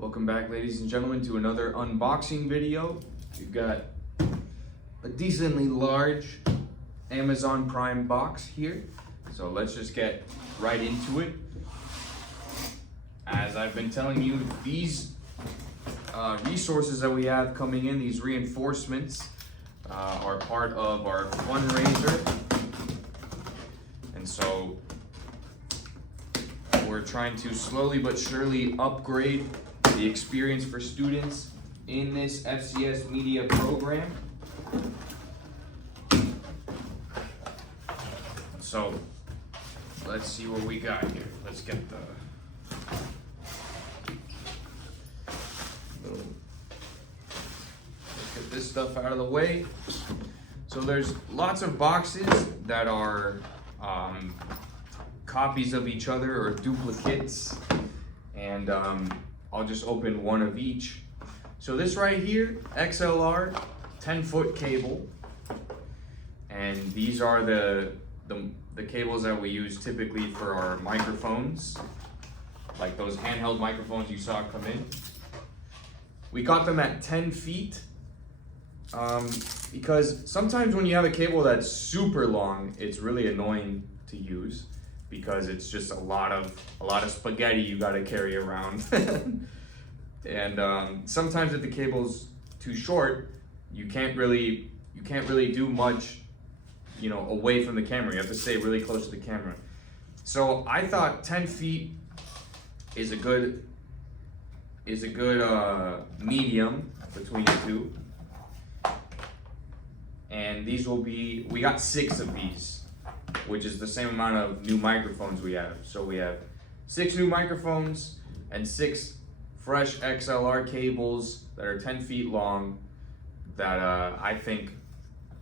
Welcome back, ladies and gentlemen, to another unboxing video. We've got a decently large Amazon Prime box here. So let's just get right into it. As I've been telling you, these resources that we have coming in, these reinforcements, are part of our fundraiser. And so we're trying to slowly but surely upgrade the experience for students in this FCS media program. So let's see what we got here. Let's get the let's get this stuff out of the way. So there's lots of boxes that are copies of each other or duplicates, and I'll just open one of each. So this right here, XLR 10-foot cable, and these are the cables that we use typically for our microphones, like those handheld microphones you saw come in. We got them at 10 feet because sometimes when you have a cable that's super long, it's really annoying to use, because it's just a lot of spaghetti you got to carry around. And sometimes if the cable's too short, you can't really do much, away from the camera. You have to stay really close to the camera. So I thought 10 feet is a good medium between the two. And we got 6 of these, which is the same amount of new microphones we have. So we have 6 new microphones and 6 fresh XLR cables that are 10 feet long that I think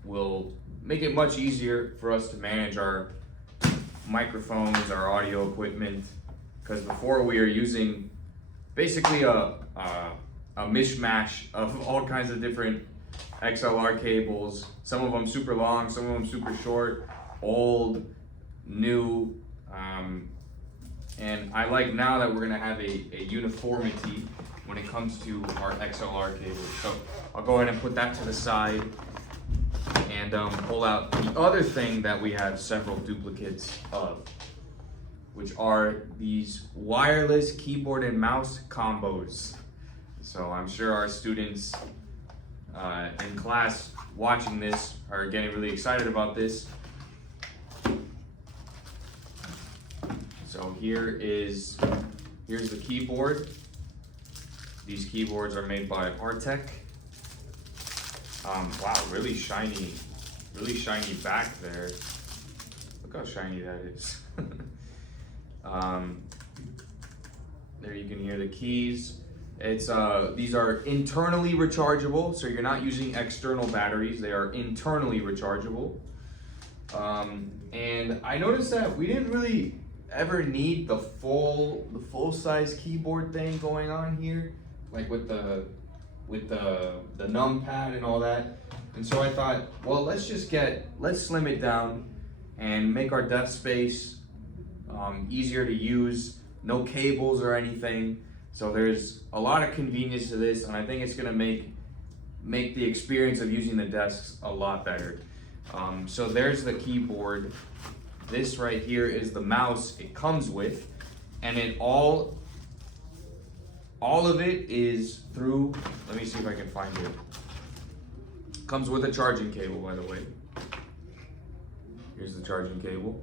will make it much easier for us to manage our microphones, our audio equipment, because before we were using basically a mishmash of all kinds of different XLR cables, some of them super long, some of them super short, old, new, and I like now that we're gonna have a uniformity when it comes to our XLR cables. So I'll go ahead and put that to the side and pull out the other thing that we have several duplicates of, which are these wireless keyboard and mouse combos. So I'm sure our students in class watching this are getting really excited about this. So here's the keyboard. These keyboards are made by Arteck. Wow, really shiny back there. Look how shiny that is. There you can hear the keys. These are internally rechargeable, so you're not using external batteries. They are internally rechargeable. And I noticed that we didn't really ever need the full size keyboard thing going on here, like with the numpad and all that. And so I thought, well, let's slim it down and make our desk space easier to use. No cables or anything. So there's a lot of convenience to this, and I think it's gonna make the experience of using the desks a lot better. So there's the keyboard. This right here is the mouse it comes with, and it all of it is through, let me see if I can find it. Comes with a charging cable, by the way. Here's the charging cable.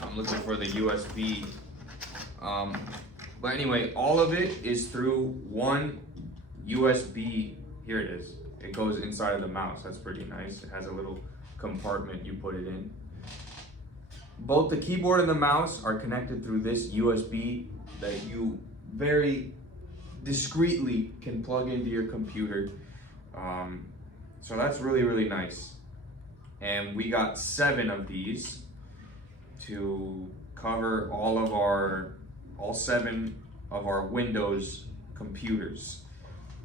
I'm looking for the USB. But anyway, all of it is through one USB. Here it is. It goes inside of the mouse. That's pretty nice. It has a little compartment you put it in. Both the keyboard and the mouse are connected through this USB that you very discreetly can plug into your computer. So that's really nice. And we got 7 of these to cover all 7 of our Windows computers.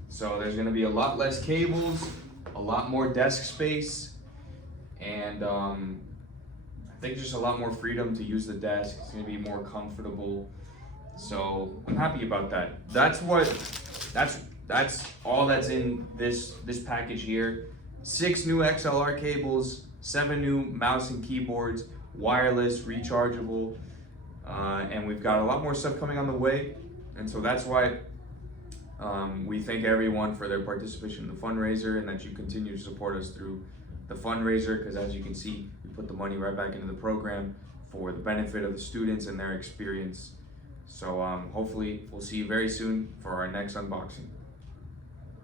So there's gonna be a lot less cables, a lot more desk space, and I I think just a lot more freedom to use the desk. It's gonna be more comfortable. So I'm happy about that. That's all that's in this package here. 6 new XLR cables, 7 new mouse and keyboards, wireless, rechargeable, and we've got a lot more stuff coming on the way. And so that's why we thank everyone for their participation in the fundraiser, and that you continue to support us through the fundraiser, because as you can see, we put the money right back into the program for the benefit of the students and their experience. So hopefully we'll see you very soon for our next unboxing.